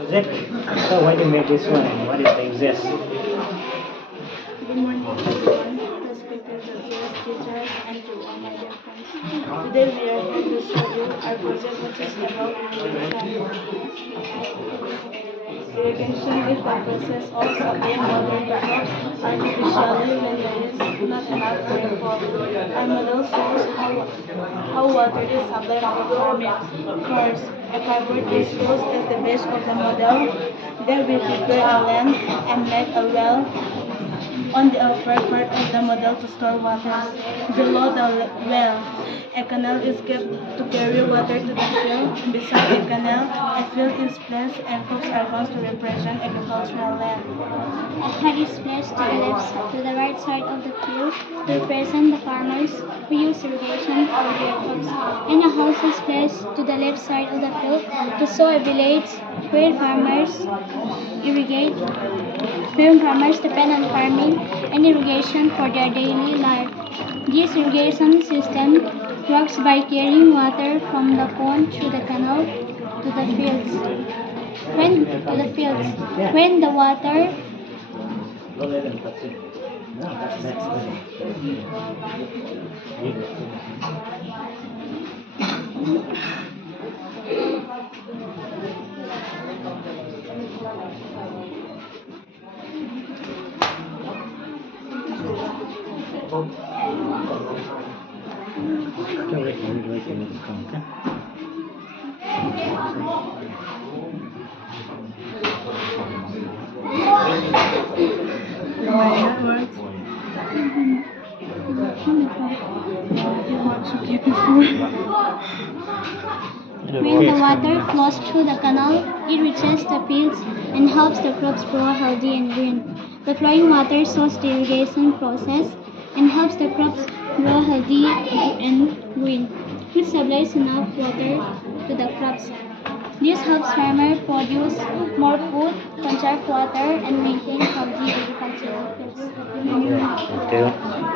Project. So why do you make this one and what is the exist? Good morning, everyone, respected viewers, teachers, and to all my dear friends. Today we are here to show you our project, which is about irrigation. Irrigation is the process of supplying water to crops artificially when there is not enough rainfall. Our model shows how water is supplied for farming. First, a cardboard is used as the base of the model. Then we prepare a land and make a well on the upper part of the model to store water. Below the well, a canal is kept to carry water to the field. Beside the canal, a field is placed and crops are grown to represent agricultural land. A head is placed to the right side of the field to represent the farmers who use irrigation for their crops, and a house is placed to the left side of the field to show a village where farmers irrigate, where farmers depend on farming and irrigation for their daily life. This irrigation system works by carrying water from the pond through the canal to the fields. When the water Don't let them touch it. No, that's When the water flows through the canal, it reaches the fields and helps the crops grow healthy and green. The flowing water shows the irrigation process and helps the crops grow healthy and green, which supplies enough water to the crops. This helps farmers produce more food, conserve water, and maintain healthy agricultural fields. Okay.